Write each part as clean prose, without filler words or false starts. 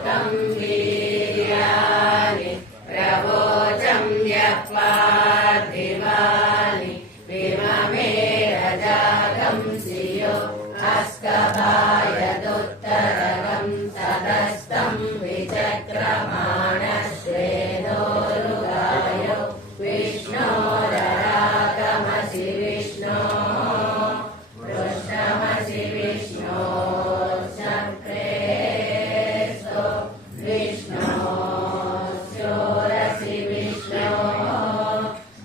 लोकं वीर्याणि प्रवोचं यत्पार्थिवानि विममेरजागं सियो अस्कभायदुत्तरगं तदस्तं विचक्रमाणश्वेदोरुगायो विष्णोररागमसि विष्णो कृष्णमसि विष्णो चक्रेस्तो विष्णो स्योरसि विष्णो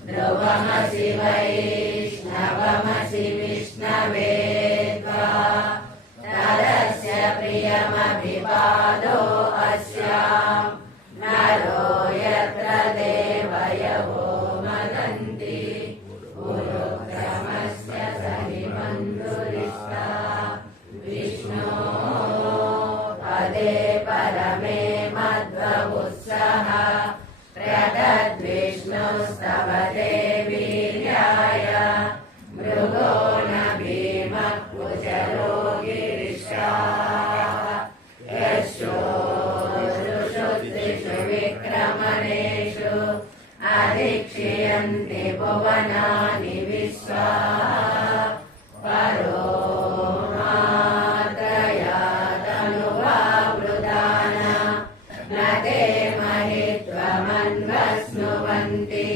ध्रुवमसि वैष्णवमसि विष्णवे तदस्य प्रियमभिपादो अस्यां नरो यत्र देवयवो मदन्ति पुरुक्रमस्य सहिमन्धुरिष्टा विष्णो पदे परमे मध्ववुत्सः प्रदद्विष्णुस्तवते वीर्याय मृगो न भीमः कुचरो गिरिशाः यशोषु त्रिषु विक्रमणेषु अधिक्षयन्ति भुवनानि विश्वा परो मात्रया तनुवावृदान न ते महित्वमन्वस्नुवन्ति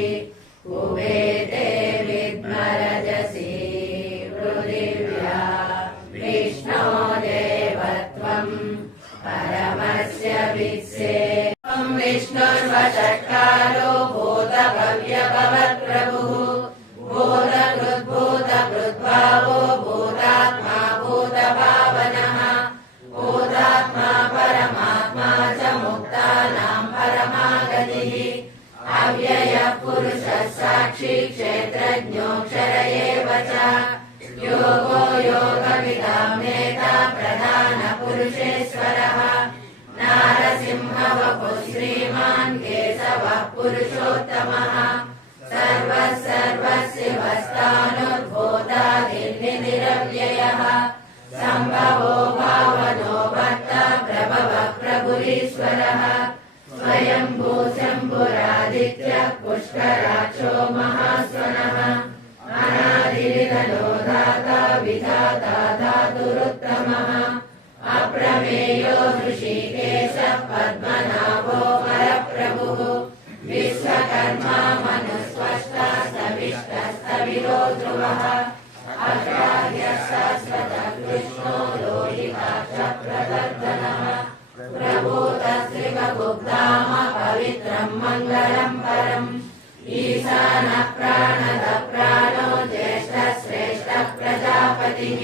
कुवेते विद्मरजसि पृथिव्या विष्णो देवत्वं परमस्य वित्से विष्णुर्वषट्कारो भूतभव्यभवत्प्रभुः भूतकृद्भूतकृद्भावो भूतात्मा भूतभावनः भूतात्मा परमात्मा च मुक्तानां परमागतिः अव्ययः पुरुषः साक्षी क्षेत्रज्ञोऽक्षर एव च योगो योगविदां नेता प्रधानपुरुषेश्वरः नारसिंहवपुः श्रीमान् केशवः पुरुषोत्तमः सर्वः सर्वशिवस्तानुर्भूतादिर्निधिरव्ययः सम्भवो भावनो भर्ता प्रभवः प्रभुरीश्वरः स्वयंभू शम्भुरादित्यः पुष्कराक्षो महास्वनः अनादिर्गणो दाता विधाता धातुरुत्तमः अप्रमेयो ऋषिकेशः पद्मनाभो परप्रभुः विश्वकर्मा मनुस्वष्टा सविष्टस्तविरो ध्रुवः आचार्यः शाश्वतः कृष्णो लोहिताक्षः प्रवर्तनः प्रभूतस्त्रिवगुप्ताम पवित्रं मङ्गलं परम् ईशानः प्राणदः प्राणो ज्येष्ठः श्रेष्ठः प्रजापतिः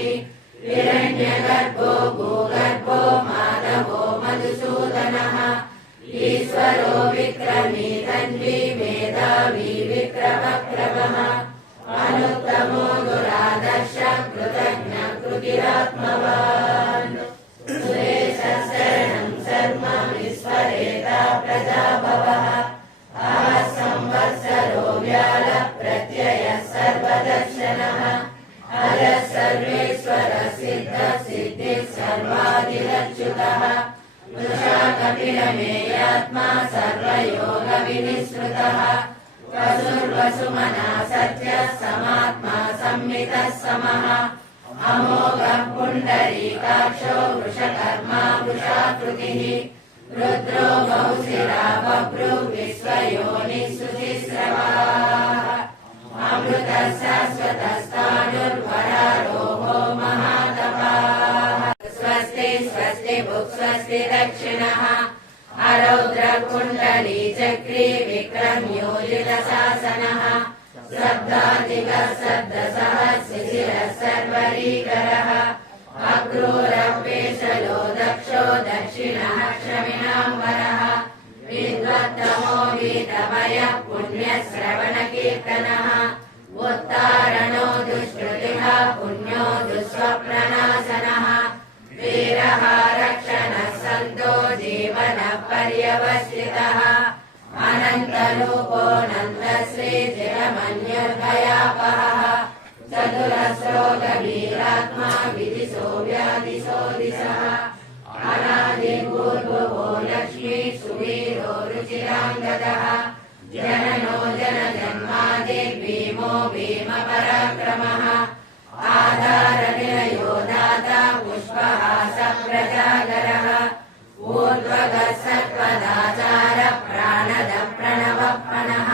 हिरण्यगर्भो भूगर्भो माधवो मधुसूदनः ईश्वरो विक्रमी तन्वी मेधावी विक्रमप्रभः अनुत्तमो दुरादर्शः कृतज्ञः कृतिरात्मवान् सुरेशः शरणं शर्म विस्मरेता प्रजाभवः संवत्सरो व्यालः प्रत्ययः सर्वदर्शनः अजः सर्वेश्वरः सिद्धः सिद्धिः सर्वादिरच्युतः वृषा कपिलमेयात्मा सर्वयोगविनिःसृतः वसुर्वसुमना सत्यः समात्मा संमितः समः अमोघः पुण्डरीकाक्षो वृषकर्मा वृषाकृतिः रुद्रो बहुशिरा बभ्रुः विश्वयोनिः सुतिस्रवाः अमृतः शाश्वतस्तानुर्वरारोहो महातपाः स्वस्ति स्वस्ति भुक् स्वस्ति दक्षिणः अरौद्रकुण्डली चक्री विक्रमयोजितशासनः शब्दाधिकः शब्दसः शिशिरः सर्वरीकरः अक्रूरः पेशलो दक्षो दक्षिणः क्षमिणाम्बरः विद्वत्तमो वीतमयः पुण्यश्रवणकीर्तनः उत्तारणो दुष्कृतिः पुण्यो दुःस्वप्ननाशनः वीरः रक्षणः सन्तो जीवनः पर्यवसितः अनन्तरूपोऽनन्तश्रीचिरमन्युर्भयापहः चतुरस्रो गभीरात्मा विदिशो व्यादिशो दिशः आदिपूर्वो लक्ष्मी सुवीरो रुचिराङ्गदः जननो जनजन्मादिर्भीमो भीमपराक्रमः आधारनिलयो दाता पुष्पहासः प्रजागरः ऊर्ध्वगः सत्त्वदाचारः प्राणदः प्रणवप्रणः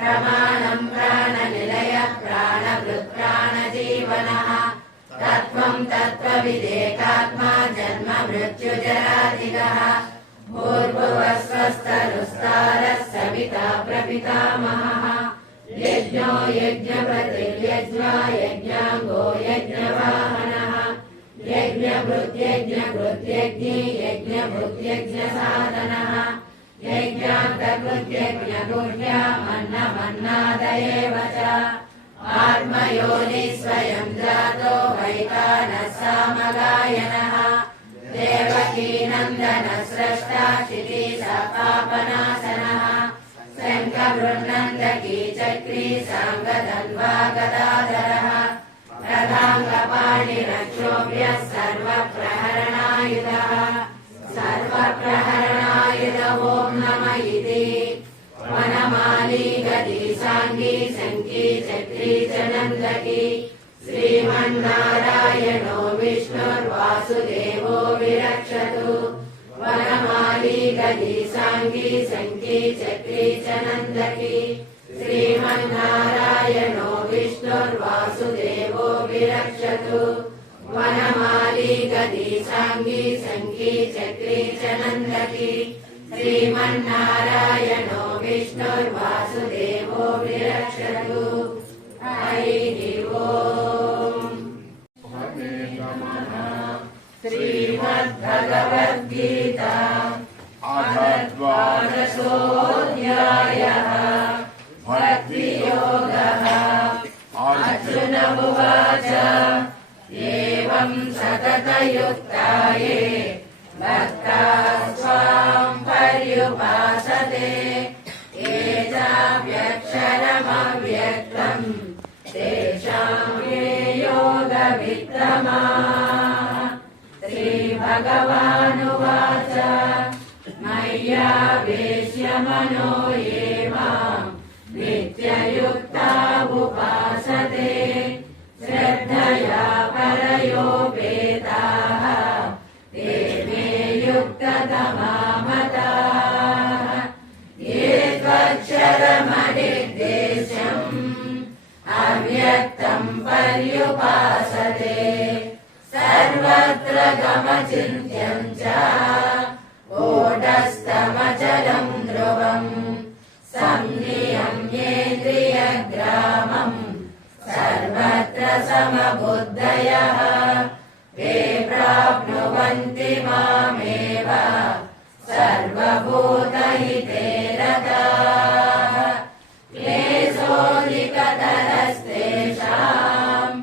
प्रमाणं प्राणनिलयः प्राणभृत् प्राणजीवनः तत्त्वं तत्त्वविदेकात्मा जन्म मृत्युजरादिगः भूर्भुवस्वस्तरुस्तारः सविता प्रपितामहः यज्ञो यज्ञपतिर्यज्ञा यज्ञाङ्गो यज्ञवाहनः यज्ञभृत्यज्ञकृत्यज्ञी यज्ञभृत्यज्ञसाधनः यज्ञान्तकृत्यज्ञगुह्यामन्नमन्नादयेव च आत्मयोनि स्वयं जातो वैतानः सामगायनः देवकीनन्दन स्रष्टा क्षितिजा पापनाशनः शङ्खबृन्नन्दकी चक्री साङ्गधन्वा गदाधरः प्रधाङ्गपाणिरक्षोभ्यः सर्वप्रहरणायुधः सर्वप्रहरणायुध ॐ नम इति वनमाली गदी साङ्गी शङ्की चक्री च नन्दकी श्रीमन्नारायणो विष्णुर्वासुदेवो विरक्षतु वनमाली गदी साङ्गी शङ्की चक्री च नन्दकी श्रीमन्नारायणो विष्णुर्वासुदेवो विरक्षतु वनमाली गदी साङ्गी शङ्की चक्री च नन्दकी श्रीमन्नारायणो विष्णुर्वासुदेवो विरक्षतु हरिः ओम् श्रीमद्भगवद्गीता द्वादशोऽध्यायः भक्तियोगः अर्जुन उवाच एवं सततयुक्ताये भक्ताः स्वां पर्युपासते ये चाप्यक्षरमव्यक्तम् तेषां ये योगवित्तमाः श्रीभगवानुवाच मय्यावेश्य मनो ये मां नित्ययुक्ता उपासते श्रद्धया परयोपेताः ते मे युक्ततमा मताः ये त्वक्षरमनिर्देश्यम् अव्यक्तं पर्युपासते सर्वत्र गमचिन्त्यं च कूटस्थमचलं ध्रुवम् संनियम्येन्द्रियग्रामम् सर्वत्र समबुद्धयः ते प्राप्नुवन्ति मामेव सर्वभूतहिते रताः क्लेशोऽधिकतरस्तेषाम्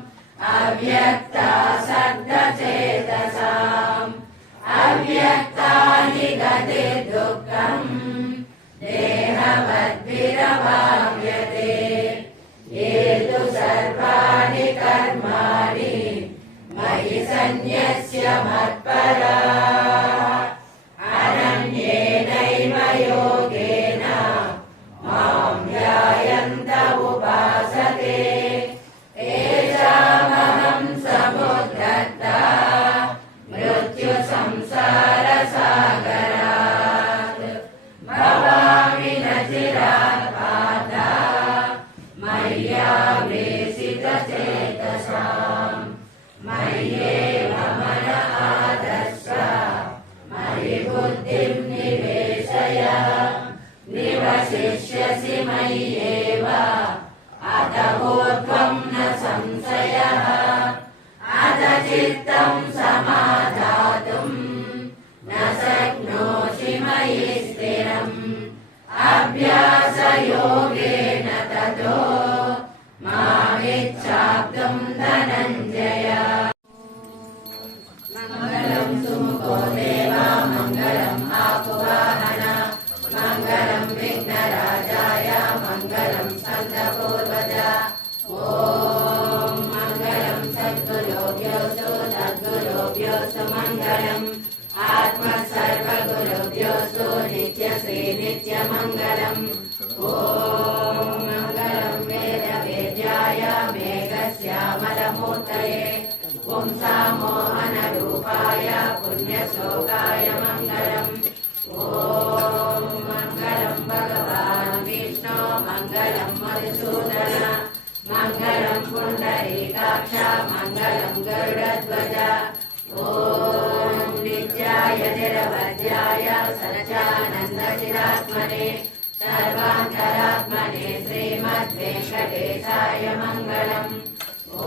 अव्यक्तासक्तचेतसाम् अव्यक्ता हि गतिर्दुःखम् देहवद्भिरवाप्यते ये तु सर्वाणि कर्माणि मयि सन्न्यस्य मत्पराः अनन्येनैव योगेन मां ध्यायन्त उपासते तेषामहं समुद्धर्ता मृत्युसंसारसागरात् भवामि न चिरात् पार्थ मय्यावेशितचेतसाम् मय्येव मन आदर्श मयि बुद्धिं निवेशय निवशिष्यसि मय्येव अत ऊर्ध्वं न संशयः अथ चित्तं समाधातुं न शक्नोषि मयि स्थिरम् अभ्यासयोगेन ततो मामिच्छाप्तुं धनञ्जय मङ्गलं सुमुखो देवा मङ्गलम् आपुवाहन मङ्गलं विघ्नराजाय मङ्गलं स्कन्दपूर्वज ॐ मङ्गलं सद्गुरुभ्योऽस्तु तद्गुरुभ्योऽस्तु मङ्गलम् आत्मस्य विद्महे पुंसामोहनरूपाय पुण्यश्लोकाय मङ्गलम्। ॐ मङ्गलं भगवान् विष्णु मङ्गलं मधुसूदन मङ्गलं पुण्डरीकाक्ष मङ्गलं गरुडध्वज। ॐ नित्याय निरवध्याय सच्चानन्दचिदात्मने सर्वान्तरात्मने श्रीमद्वेङ्कटेशाय मङ्गलम्। ॐ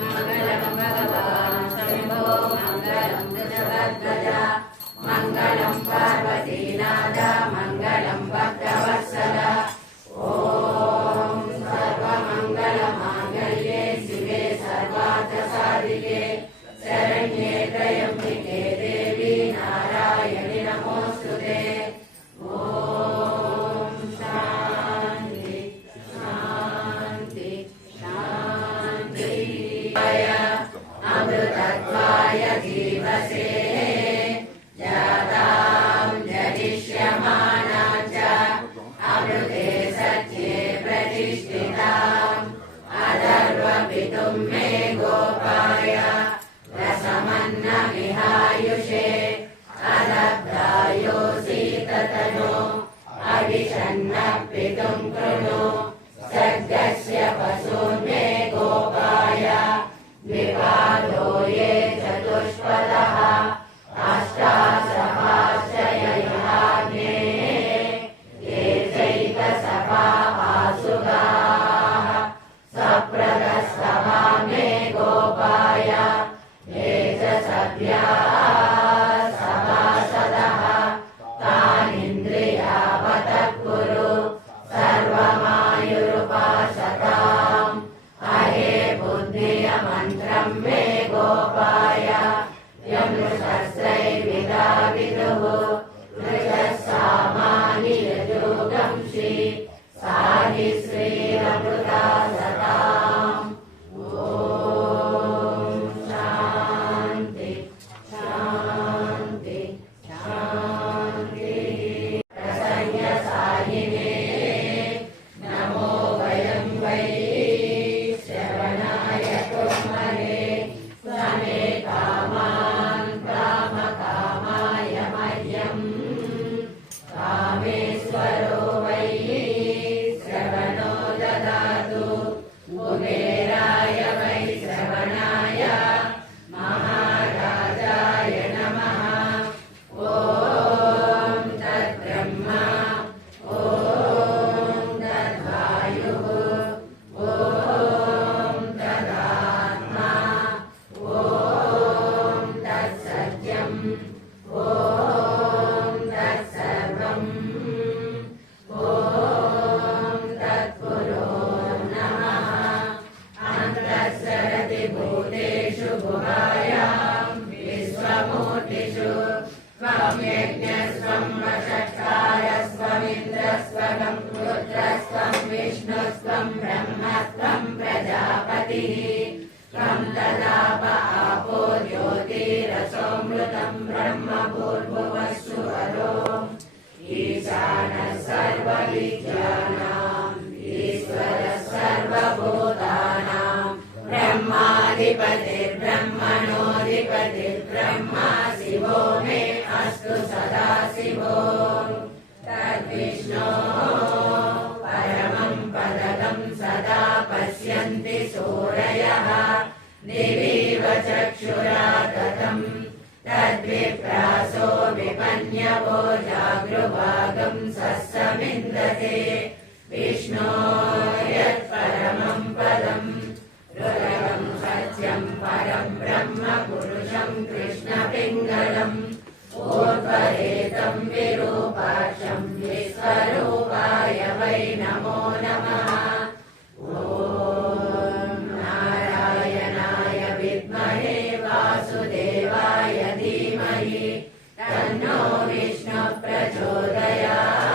मङ्गलं भगवान् शम्भो मङ्गलं वृषभध्वज मङ्गलं पार्वतीनाथ मङ्गलं भक्तवत्सल। ॐ सर्वमङ्गलमाङ्गल्ये शिवे सर्वार्थसाधिके शरण्ये त्र्यम्बिके देवी नारायणि नमोऽस्तुते। ॐ शान्ति शान्ति शान्ति। अमृतत्वाय जीवसे जातां जनिष्यमाणां च अमृते सत्ये प्रतिष्ठिताम् अधर्वपितुं मे गोपाय रसमन्नमिहायुषे अदब्धायोऽसि ततनो अविषन्नपितुं कृणु सर्गस्य पशून् मे गोपाय द्विपादो ये चतुष्पदः अष्टासहस्रयज्ञे ये चैकसभासुगाः सप्रदस्तवा मे गोपाय ये च सभ्याः सभासदः तानीन्द्रियावतः कुरु सर्वमायुरुपासताम् अहे बुद्धियमन्त्रं मे गोपाय यं सहस्रैर्विधा विदुः ऋजसामानि यजोगंसि साहि श्रीरमृता सताम्। ॐ शान्ति शान्ति शान्ति। प्रसन्नसायिने नमो वयं वै श्रवणाय कुर्महे समे कामान् कामकामाय मह्यम् कामेश्वरो वै श्रवणो ददातु कुबेराय वै श्रवणाय महाराजाय नमः। ॐ तद्ब्रह्म ॐ तद्वायुः ॐ तदात्मा ॐ तत्सत्यम् ॐ तत्सर्वम् ॐ तत्पुरो नमः। अन्तःसरति भूतेषु गुहायां विश्वमूर्तिषु त्वं यज्ञस्त्वं वषट्कारस्त्वमिन्द्रस्त्वं रुद्रस्त्वं विष्णुस्त्वं ब्रह्मस्त्वं प्रजापतिः त्वं तदाप आपो ज्योतिरसोऽमृतं ब्रह्म भूर्भुवस्सु वरो ईशानः सर्वविद्यानाम् ईश्वरः सर्वभूतानां ब्रह्माधिपतिर्ब्रह्मणोऽधिपतिर्ब्रह्मा शिवो मे अस्तु सदा शिवो। तद्विष्णोः परमं पदकं सदा पश्यन्ति सूरयः दिवीव चक्षुराततम् तद्विप्रासो विपन्यवो जागृभागं सस्समिन्दते विष्णो यत्परमं पदम् हृदयं सत्यं परं ब्रह्म पुरुषं कृष्णपिङ्गलम् ऊर्ध्वरेतं विरूपाक्षं विश्वरूपाय वै नमो नमः। ॐ नारायणाय विद्महे वासुदेवाय धीमहि तन्नो विष्णुः प्रचोदयात्।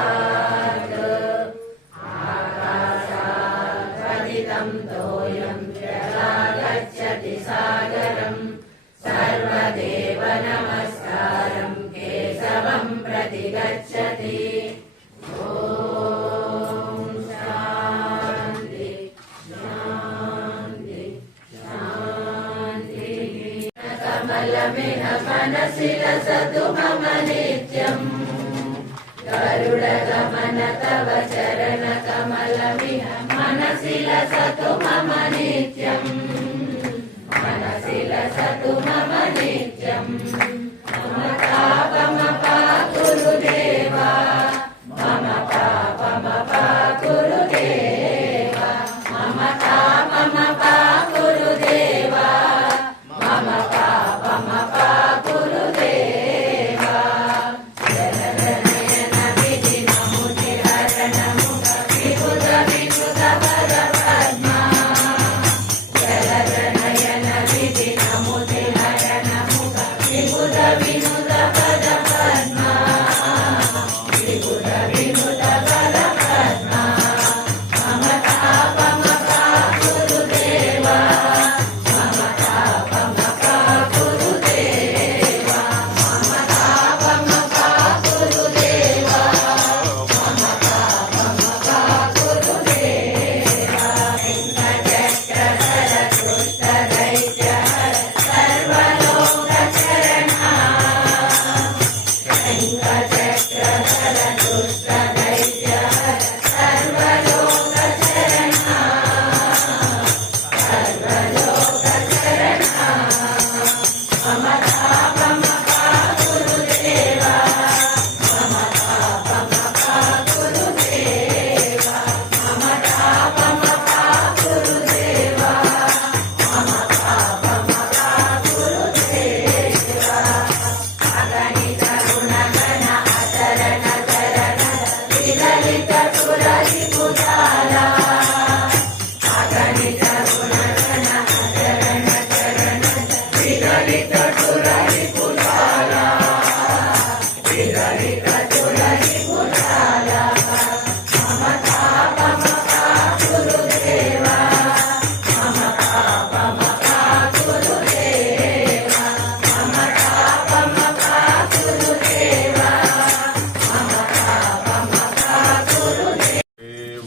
आकाशात् पतितं तोयं यथा गच्छति सागरम् सर्वदेव नमस्कारं केशवं प्रति गच्छति। ॐ शान्ति शान्ति शान्ति। कमलमिह मनसि लसतु मम नित्यम् गरुडगमन तव चरण कमलमिह मनसि लसतु मम नित्यम् मनसि लसतु मम नित्यम् मम पापमपा गुरुदेवा मम पापमपा गुरुदेवा मम पापमपा गुरुदेवा मम पापमपा गुरुदेवा जलनयन विधिनमुतिहरण मुख विबुध विबुध पद पद्मा जलनयन विधिनमुतिहरण मुख विबुध विनुद पद पद्मा विबुध विनुद पद पद्मा मम तापमपा गुरुदेवा मम तापमपा गुरुदेवा मम तापमपा गुरुदेवा मम तापमपा गुरुदेवा वेङ्कटचक्रधर दुष्टदैत्यहर सर्वलोकचरणा वेङ्कटचक्रधर दुष्टदैत्यहर सर्वलोकचरणा सर्वलोकचरणा मम तापमपा गुरुदेवा मम तापमपा गुरुदेवा मम तापमपा गुरुदेवा मम तापमपा गुरुदेवा अगणित गुणगण अचरण चरण विललित सुररिपुजाला अगणित गुणगण अचरण चरण विललित सुररिपुजाला विललित सुररिपुजाला मम तापमपा गुरुदेवा मम तापमपा गुरुदेवा मम तापमपा गुरुदेवा मम तापमपा गुरुदेवा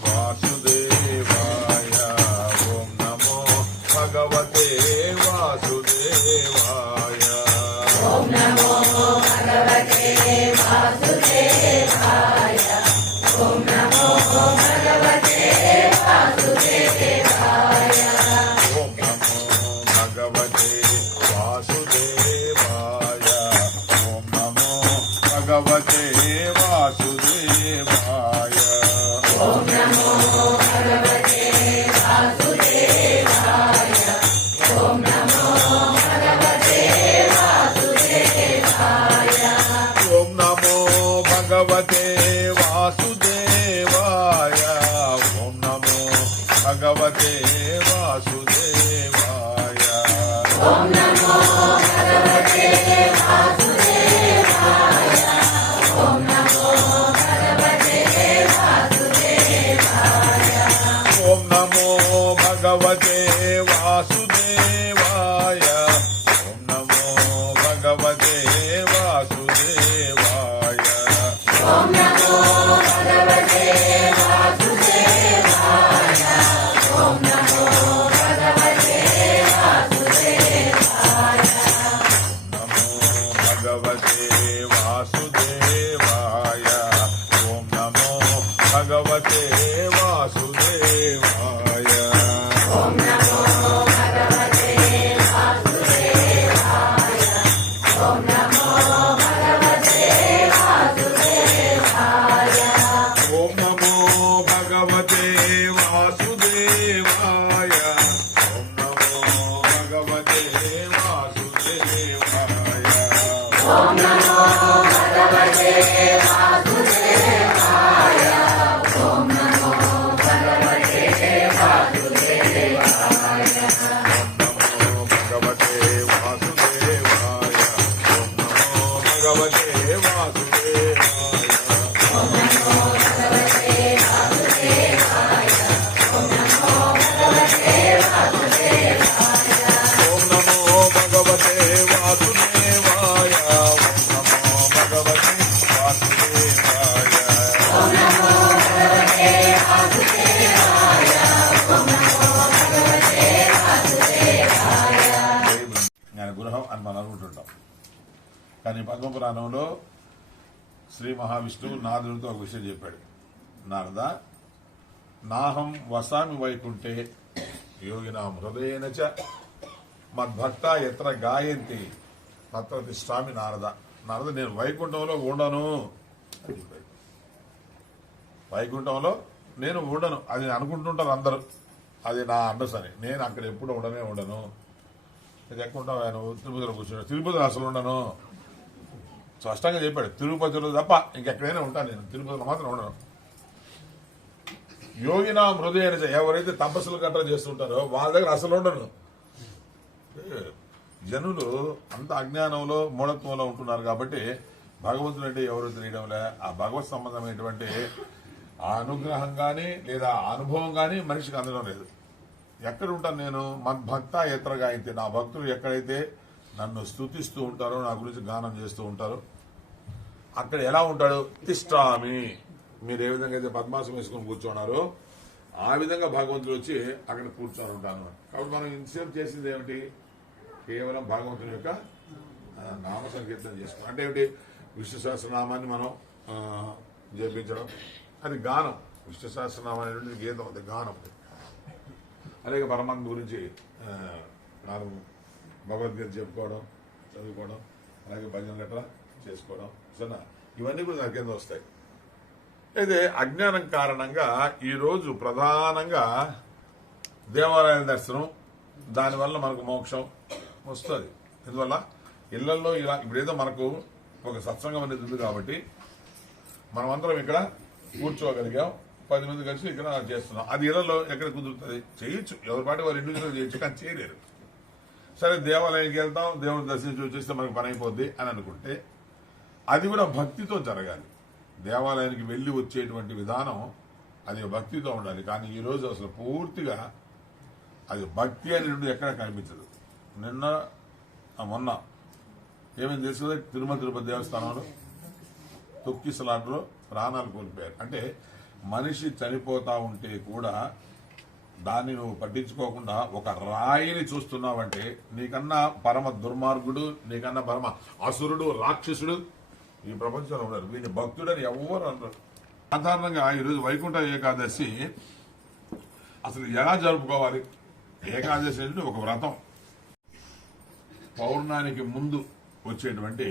वासुदेवाय ओम नमो भगवते वासुदेवाय ॐ नमो भगवते वासुदेवाय ॐ नमो भगवते वासुदेवाय ओम नमो भगवते वासुदेवाय ओम नमो भगवते वासुदेवाय ॐ नमो भगवते वासुदेवाय ॐ नमो भगवते वासुदेवाय ओम नमो भगवते वासुदेवाय ओम नमो भगवते वासुदेवाय ॐ नमो भगवते वासुदेवाय ॐ नमो भगवते वासुदेवाय ओम नमो भगवते वासुदेवाय ओम नमो भगवते वासुदेवाय ॐ नमो भगवते वासुदेवाय ॐ नमो भगवते वासुदेवाय नमो भगवते वासुदेवाय ओम नमो भगवते वासुदेवाय ॐ नमो भगवते वासुदेवाय ॐ नमो भगवते वासुदेवाय ओम नमो भगवते वासुदेवाय ओम नमो भगवते वासुदेवाय ॐ नमो भगवते वासुदेवाय ॐ नमो भगवते वासुदेवाय नमो भगवते वासुदेवाय ओम नमो भगवते वासुदेवाय ॐ नमो भगवते वासुदेवाय ॐ नमो भगवते वासुदेवाय ओम नमो भगवते वासुदेवाय ओम नमो भगवते वासुदेवाय కానీ పద్మపురాణంలో శ్రీ మహావిష్ణువు నారదుడితో ఒక విషయం చెప్పాడు. నారద, నాహం వసామి వైకుంఠే యోగినాం హృదయేన చ మద్భక్త ఎత్ర గాయంతి తత్ర తిష్టామి నారద. నారద, నేను వైకుంఠంలో ఉండను అని చెప్పాడు. వైకుంఠంలో నేను ఉండను అది అనుకుంటుంటారు అందరూ, అది నా అండస్ అని. నేను అక్కడ ఎప్పుడు ఉండను. ఇది ఎక్కడ ఉంటావు? నువ్వు తిరుపతిలో కూర్చున్నాడు. తిరుపతిలో అసలు ఉండను. స్పష్టంగా చెప్పాడు, తిరుపతిలో తప్ప ఇంకెక్కడైనా ఉంటాను, నేను తిరుపతిలో మాత్రం ఉండను. యోగినా హృదయ, ఎవరైతే తపస్సులు గట్రా చేస్తుంటారో వాళ్ళ దగ్గర అసలు ఉండను. జనులు అంత అజ్ఞానంలో మూఢత్వంలో ఉంటున్నారు కాబట్టి భగవంతుడు అంటే ఎవరు తెలియడంలే. ఆ భగవత్ సంబంధమైనటువంటి ఆ అనుగ్రహం కానీ లేదా అనుభవం కానీ మనిషికి అందడం లేదు. ఎక్కడ ఉంటాను నేను? మద్భక్త ఎత్రగా అయితే, నా భక్తులు ఎక్కడైతే నన్ను స్తుతిస్తూ ఉంటారో, నా గురించి గానం చేస్తూ ఉంటారో అక్కడ ఎలా ఉంటాడు? తిష్టామి. మీరు ఏ విధంగా అయితే పద్మాసం వేసుకొని కూర్చున్నారో ఆ విధంగా భగవంతుడు వచ్చి అక్కడ కూర్చొని ఉంటాను. కాబట్టి మనం ఇంతసేపు చేసింది ఏమిటి? కేవలం భగవంతుని యొక్క నామ సంకీర్తన చేసుకోవడం. అంటే ఏమిటి? విష్ణు సహస్రనామాన్ని మనం జపించడం, అది గానం. విష్ణు సహస్రనామం అనేటువంటి గీతం, అది గానం. అలాగే పరమాత్మ గురించి నాలుగు భగవద్గీత చెప్పుకోవడం, చదువుకోవడం, అలాగే భజన గట్రా చేసుకోవడం, సరేనా? ఇవన్నీ కూడా దాని కింద వస్తాయి. అయితే అజ్ఞానం కారణంగా ఈరోజు ప్రధానంగా దేవాలయం దర్శనం, దానివల్ల మనకు మోక్షం వస్తుంది. ఎందువల్ల? ఇళ్లలో ఇలా ఇప్పుడేదో మనకు ఒక సత్సంగం అనేది ఉంది కాబట్టి మనమందరం ఇక్కడ కూర్చోగలిగాం, 10 మంది కలిసి ఇక్కడ చేస్తున్నాం. అది ఇళ్లలో ఎక్కడ కుదురుతుంది? చేయొచ్చు, ఎవరి పాటి వారు ఇండివిజువల్ చేయొచ్చు, కానీ చేయలేరు. సరే, దేవాలయానికి వెళ్తాం, దేవుని దర్శించి వచ్చేస్తే మనకు పని అయిపోద్ది అని అనుకుంటే అది కూడా భక్తితో జరగాలి. దేవాలయానికి వెళ్ళి వచ్చేటువంటి విధానం అది భక్తితో ఉండాలి. కానీ ఈరోజు అసలు పూర్తిగా అది భక్తి అనేటువంటి ఎక్కడ కనిపించదు. మొన్న ఏమైంది తెలుసు కదా? తిరుపతి దేవస్థానంలో తొక్కిసలాటలో ప్రాణాలు కోల్పోయారు. అంటే మనిషి చనిపోతా ఉంటే కూడా దాన్ని నువ్వు పట్టించుకోకుండా ఒక రాయిని చూస్తున్నావంటే నీకన్నా పరమ దుర్మార్గుడు, నీకన్నా పరమ అసురుడు, రాక్షసుడు ఈ ప్రపంచంలో ఉన్నారు. వీడిని భక్తుడని ఎవరు అన్నారు. సాధారణంగా ఈరోజు వైకుంఠ ఏకాదశి అసలు ఎలా జరుపుకోవాలి? ఏకాదశి అంటే ఒక వ్రతం. పౌర్ణానికి ముందు వచ్చేటువంటి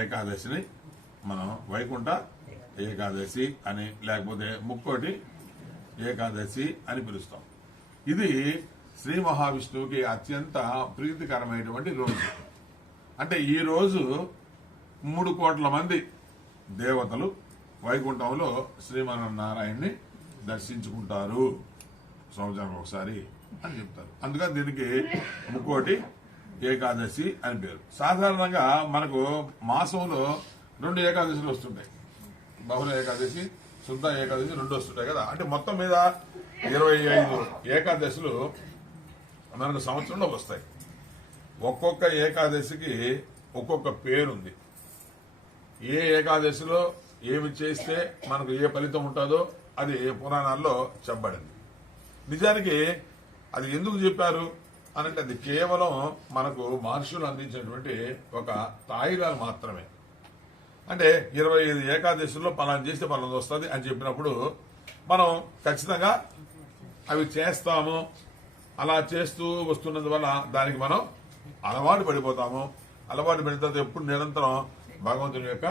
ఏకాదశిని మనం వైకుంఠ ఏకాదశి అని, లేకపోతే ముక్కోటి ఏకాదశి అని పిలుస్తాం. ఇది శ్రీ మహావిష్ణువుకి అత్యంత ప్రీతికరమైనటువంటి రోజు. అంటే ఈ రోజు 3 కోట్ల మంది దేవతలు వైకుంఠంలో శ్రీమన్నారాయణ్ణి దర్శించుకుంటారు సంవత్సరానికి ఒకసారి అని చెప్తారు. అందుకని దీనికి ముక్కోటి ఏకాదశి అని పేరు. సాధారణంగా మనకు మాసంలో 2 ఏకాదశులు వస్తుంటాయి. బహుళ ఏకాదశి, శుద్ధ ఏకాదశి 2 వస్తుంటాయి కదా. అంటే మొత్తం మీద 25 ఏకాదశులు మనకు సంవత్సరంలో వస్తాయి. ఒక్కొక్క ఏకాదశికి ఒక్కొక్క పేరుంది. ఏ ఏకాదశిలో ఏమి చేస్తే మనకు ఏ ఫలితం ఉంటుందో అది పురాణాల్లో చెప్పబడింది. నిజానికి అది ఎందుకు చెప్పారు అనంటే అది కేవలం మనకు మహర్షులు అందించినటువంటి ఒక తాయిలాలు మాత్రమే. అంటే 25 ఏకాదశుల్లో పలానా చేస్తే పలానా వస్తుంది అని చెప్పినప్పుడు మనం ఖచ్చితంగా అవి చేస్తాము. అలా చేస్తూ వస్తున్నందువల్ల దానికి మనం అలవాటు పడిపోతాము. అలవాటు పడిన తర్వాత ఎప్పుడు నిరంతరం భగవంతుని యొక్క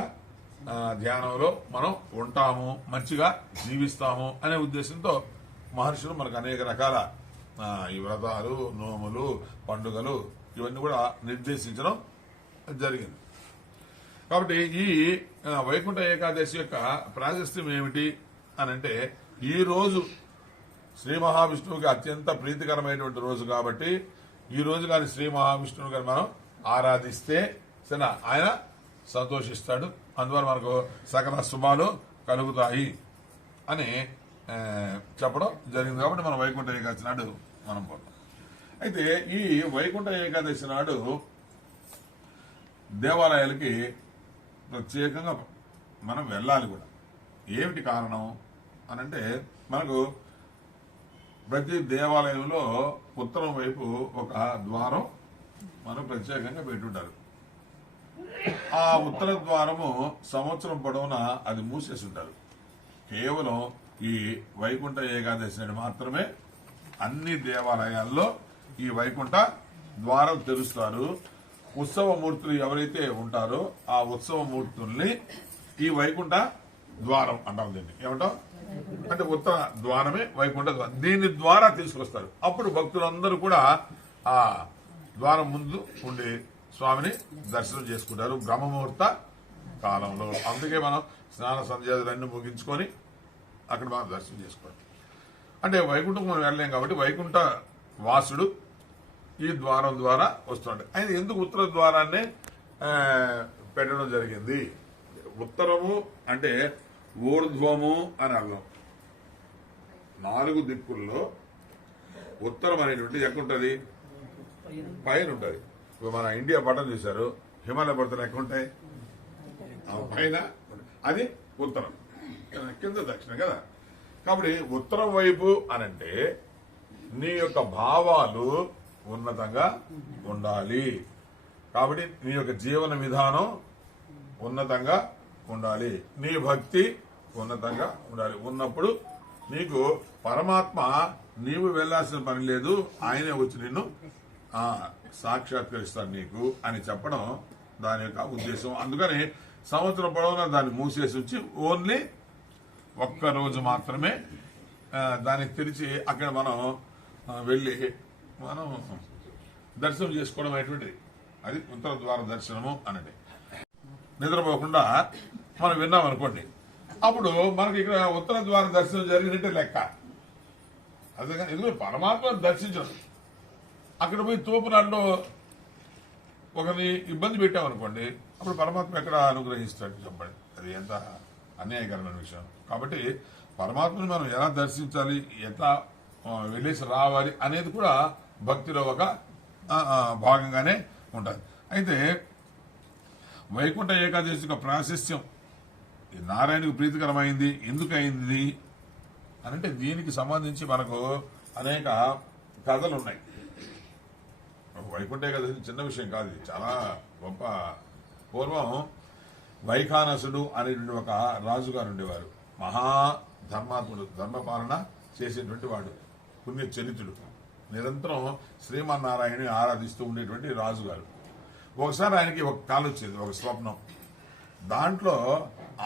ధ్యానంలో మనం ఉంటాము, మంచిగా జీవిస్తాము అనే ఉద్దేశంతో మహర్షులు మనకు అనేక రకాల ఈ వ్రతాలు, నోములు, పండుగలు ఇవన్నీ కూడా నిర్దేశించడం జరిగింది. కాబట్టి ఈ వైకుంఠ ఏకాదశి యొక్క ప్రాశస్త్యం ఏమిటి అని అంటే, ఈ రోజు శ్రీ మహావిష్ణువుకి అత్యంత ప్రీతికరమైనటువంటి రోజు కాబట్టి ఈ రోజు కానీ శ్రీ మహావిష్ణువు గారిని మనం ఆరాధిస్తే సరే ఆయన సంతోషిస్తాడు. అందువల్ల మనకు సకల శుభాలు కలుగుతాయి అని చెప్పడం జరిగింది. కాబట్టి మనం వైకుంఠ ఏకాదశి నాడు మనం పోతాం. అయితే ఈ వైకుంఠ ఏకాదశి నాడు దేవాలయాలకి ప్రత్యేకంగా మనం వెళ్ళాలి కూడా. ఏమిటి కారణం అనంటే, మనకు ప్రతి దేవాలయంలో ఉత్తరం వైపు ఒక ద్వారం మనం ప్రత్యేకంగా పెట్టుంటారు. ఆ ఉత్తర ద్వారము సంవత్సరం పొడవునా అది మూసేసి ఉంటారు. కేవలం ఈ వైకుంఠ ఏకాదశి నాడు మాత్రమే అన్ని దేవాలయాల్లో ఈ వైకుంఠ ద్వారం తెరుస్తారు. ఉత్సవమూర్తులు ఎవరైతే ఉంటారో ఆ ఉత్సవమూర్తుల్ని ఈ వైకుంఠ ద్వారం అంటాం. దీన్ని ఏమంటాం అంటే ఉత్తర ద్వారమే వైకుంఠ ద్వారం. దీని ద్వారా తీసుకొస్తారు. అప్పుడు భక్తులందరూ కూడా ఆ ద్వారం ముందు ఉండి స్వామిని దర్శనం చేసుకుంటారు బ్రహ్మముహూర్త కాలంలో. అందుకే మనం స్నాన సంధ్యాదులన్నీ ముగించుకొని అక్కడ మనం దర్శనం చేసుకోవాలి. అంటే వైకుంఠం మనం వెళ్ళలేం కాబట్టి వైకుంఠ వాసుడు ఈ ద్వారం ద్వారా వస్తున్నాడు. ఆయన ఎందుకు ఉత్తర ద్వారాన్ని పెట్టడం జరిగింది? ఉత్తరము అంటే ఊర్ధ్వము అని అర్థం. 4 దిక్కుల్లో ఉత్తరం అనేటువంటి ఎక్కడుంటది? పైన ఉంటుంది. ఇప్పుడు మన ఇండియా పటం చూశారు, హిమాలయ పర్వతాలు ఎక్కడుంటాయి? పైన. అది ఉత్తరం, కింద దక్షిణం కదా. కాబట్టి ఉత్తరం వైపు అనంటే నీ యొక్క భావాలు ఉన్నతంగా ఉండాలి. కాబట్టి నీ యొక్క జీవన విధానం ఉన్నతంగా ఉండాలి. నీ భక్తి ఉన్నతంగా ఉండాలి. ఉన్నప్పుడు నీకు పరమాత్మ నీవు వెళ్లాల్సిన పని లేదు, ఆయనే వచ్చి నిన్ను సాక్షాత్కరిస్తాడు నీకు అని చెప్పడం దాని యొక్క ఉద్దేశం. అందుకని సంవత్సరం పొడవునా దాన్ని మూసేసి ఉంచి ఓన్లీ ఒక్కరోజు మాత్రమే దాన్ని తెరిచి అక్కడ మనం వెళ్ళి మనం దర్శనం చేసుకోవడం అనేటువంటిది. అది ఉత్తర ద్వార దర్శనము అనండి. నిద్రపోకుండా మనం విన్నాం అనుకోండి, అప్పుడు మనకి ఇక్కడ ఉత్తర ద్వార దర్శనం జరిగినట్టే లెక్క. అందుకని ఎందుకు పరమాత్మను దర్శించడం, అక్కడ పోయి తోపునాల్లో ఒకరిని ఇబ్బంది పెట్టామనుకోండి, అప్పుడు పరమాత్మ ఎక్కడ అనుగ్రహిస్తాడు చెప్పండి? అది ఎంత అన్యాయకరమైన విషయం. కాబట్టి పరమాత్మను మనం ఎలా దర్శించాలి, ఎట్లా వెళ్ళేసి రావాలి అనేది కూడా భక్తిలో ఒక భాగంగానే ఉంటుంది. అయితే వైకుంఠ ఏకాదశి యొక్క ప్రాశస్త్యం నారాయణకు ప్రీతికరమైంది. ఎందుకు అయింది అనంటే దీనికి సంబంధించి మనకు అనేక కథలు ఉన్నాయి. వైకుంఠ ఏకాదశి చిన్న విషయం కాదు, ఇది చాలా గొప్ప. పూర్వం వైఖానసుడు అనేటువంటి ఒక రాజుగారు ఉండేవారు. మహా ధర్మాత్ముడు, ధర్మపాలన చేసేటువంటి వాడు, పుణ్యచరితుడు, నిరంతరం శ్రీమన్నారాయణని ఆరాధిస్తూ ఉండేటువంటి రాజుగారు. ఒకసారి ఆయనకి ఒక కాలు వచ్చేది, ఒక స్వప్నం. దాంట్లో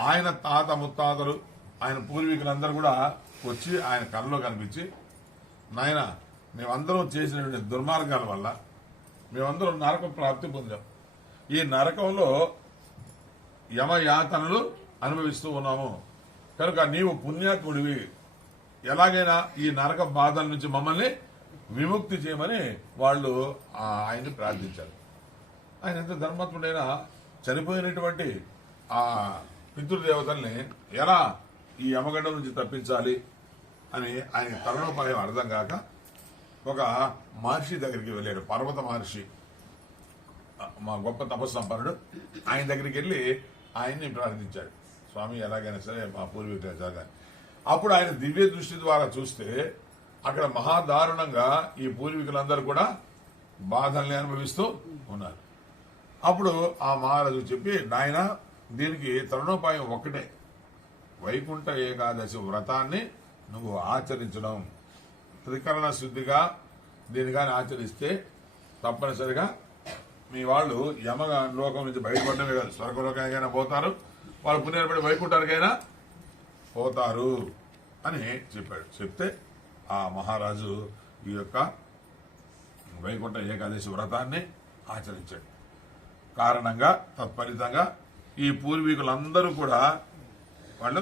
ఆయన తాత ముత్తాతలు, ఆయన పూర్వీకులందరూ కూడా వచ్చి ఆయన కళ్ళలో కనిపించి, నాయన మేమందరం చేసినటువంటి దుర్మార్గాల వల్ల మేమందరం నరకం ప్రాప్తి పొందాం. ఈ నరకంలో యమయాతనలు అనుభవిస్తూ ఉన్నాము. కనుక నీవు పుణ్యాత్ముడివి, ఎలాగైనా ఈ నరక బాధల నుంచి మమ్మల్ని విముక్తి చేయమని వాళ్ళు ఆయన్ని ప్రార్థించారు. ఆయన ఎంత ధర్మాత్ముడైనా చనిపోయినటువంటి ఆ పితృదేవతల్ని ఎలా ఈ యమగండం నుంచి తప్పించాలి అని ఆయన తరుణోపాయం అర్థం కాక ఒక మహర్షి దగ్గరికి వెళ్ళాడు. పర్వత మహర్షి, మా గొప్ప తపస్సంపన్నుడు. ఆయన దగ్గరికి వెళ్ళి ఆయన్ని ప్రార్థించాడు, స్వామి ఎలాగైనా సరే మా పూర్వీకులు జరగాలి. అప్పుడు ఆయన దివ్య దృష్టి ద్వారా చూస్తే అక్కడ మహాదారుణంగా ఈ పూర్వీకులందరూ కూడా బాధల్ని అనుభవిస్తూ ఉన్నారు. అప్పుడు ఆ మహారాజు చెప్పి, నాయన దీనికి తరుణోపాయం ఒక్కటే, వైకుంఠ ఏకాదశి వ్రతాన్ని నువ్వు ఆచరించడం. త్రికరణ శుద్ధిగా దీన్ని కానీ ఆచరిస్తే తప్పనిసరిగా మీ వాళ్ళు యమ లోకం నుంచి బయటపడమే కాదు, స్వర్గలోకానికైనా పోతారు, వాళ్ళు పుణ్యపడి వైకుంఠానికైనా పోతారు అని చెప్పాడు. చెప్తే ఆ మహారాజు ఈ యొక్క వైకుంఠ ఏకాదశి వ్రతాన్ని ఆచరించాడు. కారణంగా తత్ఫలితంగా ఈ పూర్వీకులందరూ కూడా వాళ్ళు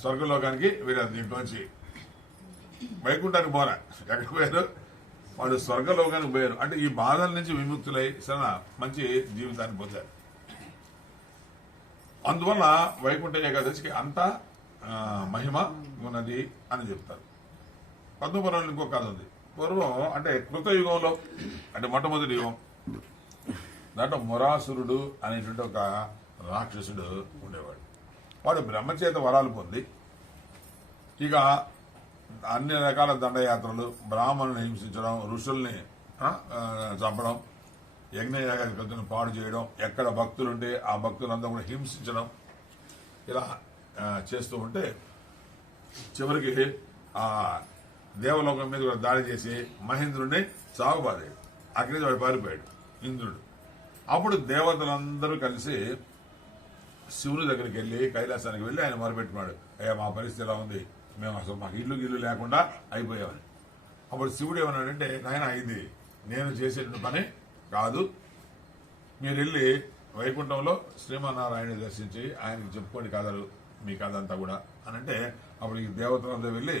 స్వర్గలోకానికి వీరు దీంట్లోంచి వైకుంఠానికి పోరా, ఎక్కడ పోయారు? వాళ్ళు స్వర్గలోకానికి పోయారు. అంటే ఈ బాధల నుంచి విముక్తులై సరే మంచి జీవితాన్ని పొందారు. అందువల్ల వైకుంఠ ఏకాదశికి అంత మహిమ ఉన్నది అని చెప్తారు. పద్మపురంలో ఇంకో కథ ఉంది. పూర్వం అంటే కృతయుగంలో, అంటే మొట్టమొదటి యుగం, దాంట్లో మొరాసురుడు అనేటువంటి ఒక రాక్షసుడు ఉండేవాడు. వాడు బ్రహ్మచేత వరాలు పొంది ఇక అన్ని రకాల దండయాత్రలు, బ్రాహ్మణుని హింసించడం, ఋషుల్ని చంపడం, యజ్ఞయాగాది కృతులను పాడు చేయడం, ఎక్కడ భక్తులుంటే ఆ భక్తులందరూ కూడా హింసించడం, ఇలా చేస్తూ ఉంటే చివరికి ఆ దేవలోకం మీద కూడా దాడి చేసి మహేంద్రుడిని సాగుబాదాడు. అక్కడి నుంచి వాడు పారిపోయాడు ఇంద్రుడు. అప్పుడు దేవతలందరూ కలిసి శివుని దగ్గరికి వెళ్ళి కైలాసానికి వెళ్ళి ఆయన మొరపెట్టుకున్నాడు, అయ్యా మా పరిస్థితి ఎలా ఉంది, మేము అసలు మాకు ఇల్లు లేకుండా అయిపోయామని. అప్పుడు శివుడు ఏమన్నాడంటే, నాయన ఇది నేను చేసేటువంటి పని కాదు, మీరు వెళ్ళి వైకుంఠంలో శ్రీమన్నారాయణ దర్శించి ఆయనకి చెప్పుకోండి కథలు, మీ కథ అంతా కూడా అని అంటే, అప్పుడు ఈ దేవతలంతా వెళ్ళి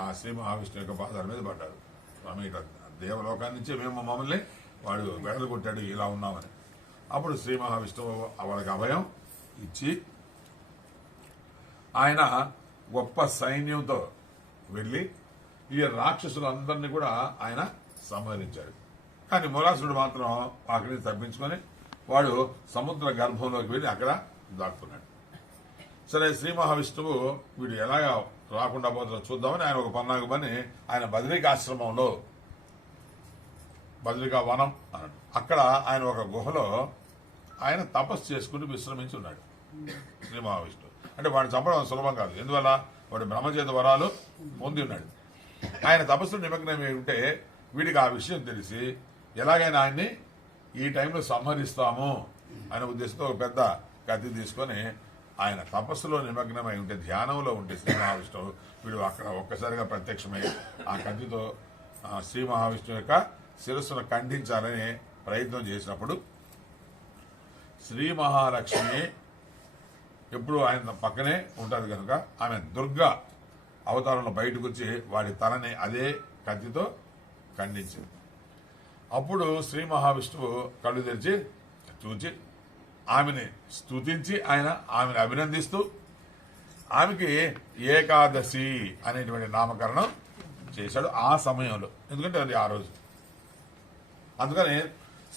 ఆ శ్రీ మహావిష్ణు యొక్క పాదాల మీద పడ్డారు. స్వామి ఇట్లా దేవలోకాన్ని నుంచి మేము మమ్మల్ని వాడు వెడలు కొట్టాడు, ఇలా ఉన్నామని. అప్పుడు శ్రీ మహావిష్ణువు వాళ్ళకి అభయం ఇచ్చి ఆయన గొప్ప సైన్యంతో వెళ్ళి ఈ రాక్షసులందరినీ కూడా ఆయన సంహరించాడు. కానీ మూలాసురుడు మాత్రం అక్కడి నుంచి తప్పించుకొని వాడు సముద్ర గర్భంలోకి వెళ్ళి అక్కడ దాక్కున్నాడు. సరే, శ్రీ మహావిష్ణువు వీడు ఎలాగ రాకుండా పోతుందో చూద్దామని ఆయన ఒక పన్నాగు పని ఆయన బద్రికాశ్రమంలో, బద్రికా వనం అన్నాడు, అక్కడ ఆయన ఒక గుహలో ఆయన తపస్సు చేసుకుని విశ్రమించి ఉన్నాడు శ్రీ మహావిష్ణువు. అంటే వాడిని చంపడం సులభం కాదు, ఎందువల్ల వాడు బ్రహ్మచేత వరాలు పొంది ఉన్నాడు. ఆయన తపస్సు నిమగ్నమై ఉంటే వీడికి ఆ విషయం తెలిసి ఎలాగైనా ఆయన్ని ఈ టైంలో సంహరిస్తాము అనే ఉద్దేశంతో ఒక పెద్ద కత్తి తీసుకొని ఆయన తపస్సులో నిమగ్నమై ఉంటే, ధ్యానంలో ఉంటే శ్రీ మహావిష్ణువు వీడు అక్కడ ఒక్కసారిగా ప్రత్యక్షమై ఆ కత్తితో శ్రీ మహావిష్ణువు యొక్క శిరస్సును ఖండించాలని ప్రయత్నం చేసినప్పుడు శ్రీ మహాలక్ష్మి ఎప్పుడు ఆయన పక్కనే ఉంటుంది కనుక ఆమె దుర్గా అవతారంలో బయటకు వచ్చి వాడి తలని అదే కత్తితో ఖండించింది. అప్పుడు శ్రీ మహావిష్ణువు కళ్ళు తెరిచి చూచి ఆమెని స్తుతించి ఆమెను అభినందిస్తూ ఆమెకి ఏకాదశి అనేటువంటి నామకరణం చేశాడు ఆ సమయంలో. ఎందుకంటే అది ఆ రోజు. అందుకని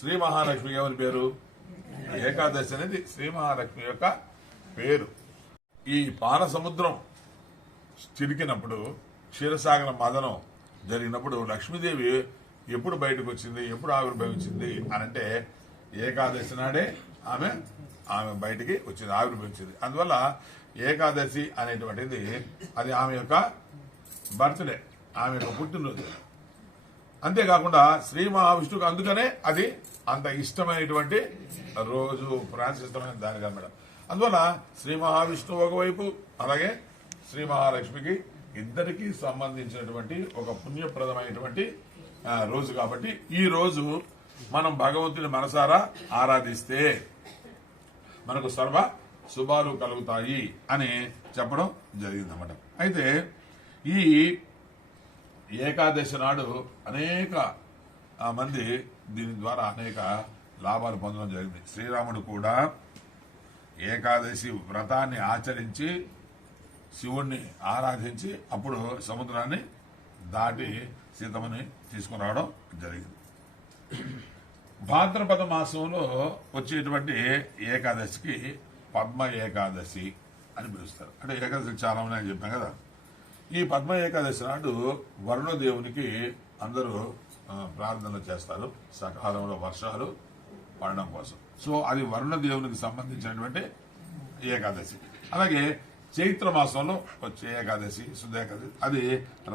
శ్రీ మహాలక్ష్మి ఎవరి పేరు? ఏకాదశి అనేది శ్రీ మహాలక్ష్మి యొక్క పేరు. ఈ పాల సముద్రం చిరికినప్పుడు, క్షీరసాగర మదనం జరిగినప్పుడు లక్ష్మీదేవి ఎప్పుడు బయటకు వచ్చింది, ఎప్పుడు ఆవిర్భవించింది అనంటే ఏకాదశి నాడే ఆమె బయటికి వచ్చింది, ఆవిర్భవించింది. అందువల్ల ఏకాదశి అనేటువంటిది అది ఆమె యొక్క బర్త్డే, ఆమె యొక్క పుట్టినరోజు. అంతేకాకుండా శ్రీ మహావిష్ణువుకి అందుకనే అది అంత ఇష్టమైనటువంటి రోజు, ప్రాణిష్టమైన దాని కనబడ. అందువల్ల శ్రీ మహావిష్ణువు ఒకవైపు, అలాగే శ్రీ మహాలక్ష్మికి ఇద్దరికి సంబంధించినటువంటి ఒక పుణ్యప్రదమైనటువంటి రోజు. కాబట్టి ఈ రోజు మనం భగవంతుని మనసారా ఆరాధిస్తే మనకు సర్వ శుభాలు కలుగుతాయి అని చెప్పడం జరిగిందన్నమాట. అయితే ఈ ఏకాదశి నాడు అనేక మంది దీని ద్వారా అనేక లాభాలు పొందడం జరిగింది. శ్రీరాముడు కూడా ఏకాదశి వ్రతాన్ని ఆచరించి శివుణ్ణి ఆరాధించి అప్పుడు సముద్రాన్ని దాటి సీతమ్మని తీసుకుని రావడం జరిగింది. భాద్రపద మాసంలో వచ్చేటువంటి ఏకాదశికి పద్మ ఏకాదశి అని పిలుస్తారు. అంటే ఏకాదశి చాలా ఉన్నాయని చెప్పాం కదా. ఈ పద్మ ఏకాదశి నాడు వరుణదేవునికి అందరూ ప్రార్థనలు చేస్తారు సకాలంలో వర్షాలు పడడం కోసం. సో అది వరుణదేవునికి సంబంధించినటువంటి ఏకాదశి. అలాగే చైత్ర మాసంలో వచ్చే ఏకాదశి, శుద్ధ ఏకాదశి, అది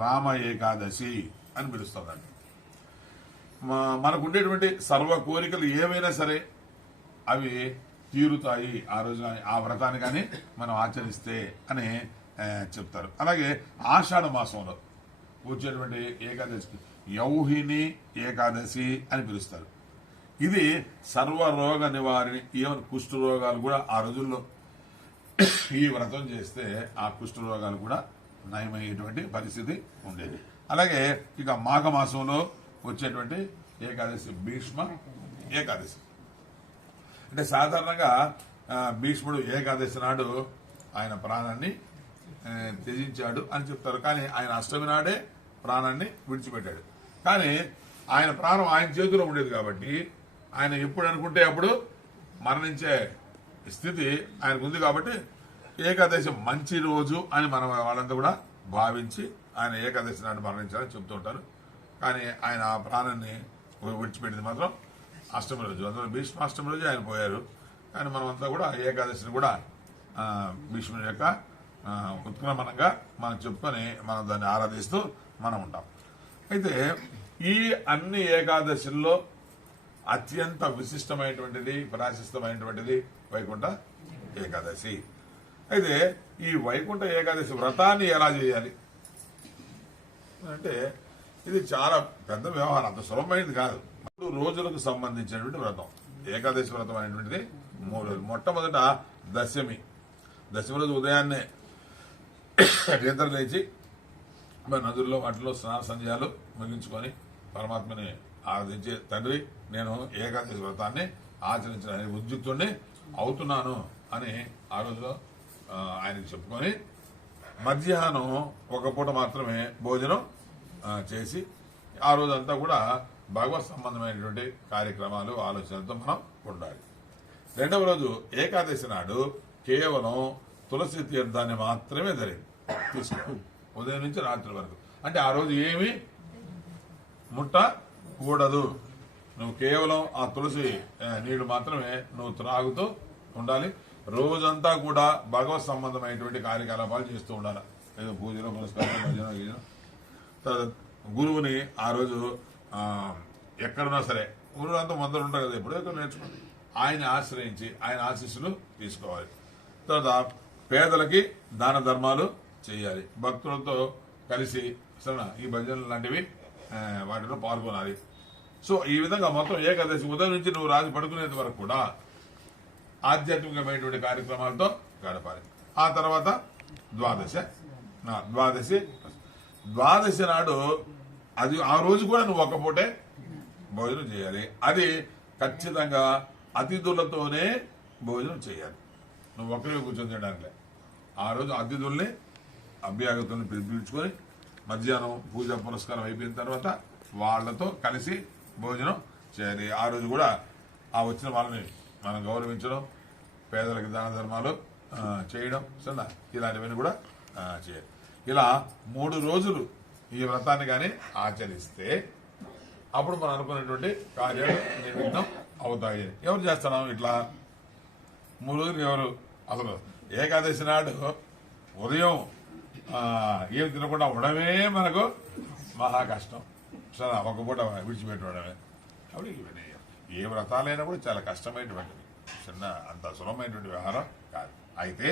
రామ ఏకాదశి అని పిలుస్తుందండి. మనకు ఉండేటువంటి సర్వ కోరికలు ఏవైనా సరే అవి తీరుతాయి ఆ రోజున, ఆ వ్రతాన్ని కానీ మనం ఆచరిస్తే అని చెప్తారు. అలాగే ఆషాఢ మాసంలో వచ్చేటువంటి ఏకాదశికి యౌహిని ఏకాదశి అని పిలుస్తారు. ఇది సర్వరోగ నివారణి. ఏమైనా కుష్ఠ రోగాలు కూడా ఆ రోజుల్లో ఈ వ్రతం చేస్తే ఆ కుష్ఠ రోగాలు కూడా నయమయ్యేటువంటి పరిస్థితి ఉండేది. అలాగే ఇక మాఘమాసంలో వచ్చేటువంటి ఏకాదశి భీష్మ ఏకాదశి. అంటే సాధారణంగా భీష్ముడు ఏకాదశి నాడు ఆయన ప్రాణాన్ని త్యజించాడు అని చెప్తారు. కానీ ఆయన అష్టమి నాడే ప్రాణాన్ని విడిచిపెట్టాడు. కానీ ఆయన ప్రాణం ఆయన చేతిలో ఉండేది కాబట్టి ఆయన ఎప్పుడు అనుకుంటే అప్పుడు మరణించే స్థితి ఆయనకు ఉంది. కాబట్టి ఏకాదశి మంచి రోజు అని మనం వాళ్ళంతా కూడా భావించి ఆయన ఏకాదశి నాడు మరణించాలని చెప్తూ ఉంటారు. కానీ ఆయన ఆ ప్రాణాన్ని విడిచిపెట్టింది మాత్రం అష్టమి రోజు, అందులో భీష్మాష్టమి రోజు ఆయన పోయారు. కానీ మనమంతా కూడా ఏకాదశిని కూడా భీష్ముని యొక్క ఉత్క్రమణంగా మనం చెప్పుకొని మనం దాన్ని ఆరాధిస్తూ మనం ఉంటాం. అయితే ఈ అన్ని ఏకాదశుల్లో అత్యంత విశిష్టమైనటువంటిది, ప్రాశస్తమైనటువంటిది వైకుంఠ ఏకాదశి. అయితే ఈ వైకుంఠ ఏకాదశి వ్రతాన్ని ఎలా చేయాలి అంటే ఇది చాలా పెద్ద వ్యవహారం, అంత సులభమైనది కాదు. 3 రోజులకు సంబంధించినటువంటి వ్రతం. ఏకాదశి వ్రతం అనేటువంటిది 3 రోజులు. మొట్టమొదట దశమి రోజు ఉదయాన్నే నిద్ర లేచి నదుల్లో వాటిలో స్నాన సంధ్యాలు ముగించుకొని పరమాత్మని ఆరాధించే తండ్రి నేను ఏకాదశి వ్రతాన్ని ఆచరించడానికి ఉద్యుక్తుడిని అవుతున్నాను అని ఆ రోజులో ఆయనకి చెప్పుకొని మధ్యాహ్నం ఒక పూట మాత్రమే భోజనం చేసి ఆ రోజంతా కూడా భగవత్ సంబంధమైనటువంటి కార్యక్రమాలు ఆలోచనలతో మనం ఉండాలి. రెండవ రోజు ఏకాదశి నాడు కేవలం తులసి తీర్థాన్ని మాత్రమే తీసుకో, ఉదయం నుంచి రాత్రి వరకు. అంటే ఆ రోజు ఏమి ముట్టకూడదు. నువ్వు కేవలం ఆ తులసి నీళ్లు మాత్రమే నువ్వు త్రాగుతూ ఉండాలి. రోజంతా కూడా భగవత్ సంబంధమైనటువంటి కార్యకలాపాలు చేస్తూ ఉండాలి. ఏదో పూజలో పురస్కారం భజన. గురువుని ఆ రోజు ఎక్కడున్నా సరే, గురువు అంతా మందరు ఉంటారు కదా, ఎప్పుడో ఎక్కడ నేర్చుకోండి, ఆయన ఆశ్రయించి ఆయన ఆశీస్సులు తీసుకోవాలి. తర్వాత పేదలకి దాన ధర్మాలు చేయాలి. భక్తులతో కలిసి ఈ భజనలు లాంటివి వాటిలో పాల్గొనాలి. సో ఈ విధంగా మొత్తం ఏకాదశి ఉదయం నుంచి నువ్వు రాజు పడుకునేంత వరకు కూడా ఆధ్యాత్మికమైనటువంటి కార్యక్రమాలతో గడపాలి. ఆ తర్వాత ద్వాదశి నాడు అది ఆ రోజు కూడా నువ్వు ఒక్క పూటే భోజనం చేయాలి. అది ఖచ్చితంగా అతిథులతోనే భోజనం చేయాలి. నువ్వు ఒక్కరే కూర్చొని చేయడానికి. ఆ రోజు అతిథుల్ని అభ్యాగతుల్ని పిలుచుకొని మధ్యాహ్నం పూజ పురస్కారం అయిపోయిన తర్వాత వాళ్లతో కలిసి భోజనం చేయాలి. ఆ రోజు కూడా ఆ వచ్చిన వాళ్ళని మనం గౌరవించడం, పేదలకు దాన ధర్మాలు చేయడం, సరేనా, ఇలాంటివన్నీ కూడా చేయాలి. ఇలా 3 రోజులు ఈ వ్రతాన్ని కానీ ఆచరిస్తే అప్పుడు మనం అనుకున్నటువంటి కార్యాలు నిర్విఘ్నం అవుతాయి. ఎవరు చేస్తున్నాం ఇట్లా 3 రోజులు? ఎవరు అసలు ఏకాదశి నాడు ఉదయం ఏం తినకుండా ఉండడమే మనకు మహా కష్టం. సరే, ఒక పూట విడిచిపెట్టడమే. కాబట్టి ఏ వ్రతాలైనా కూడా చాలా కష్టమైనటువంటిది, చిన్న అంత సులభమైనటువంటి వ్యవహారం కాదు. అయితే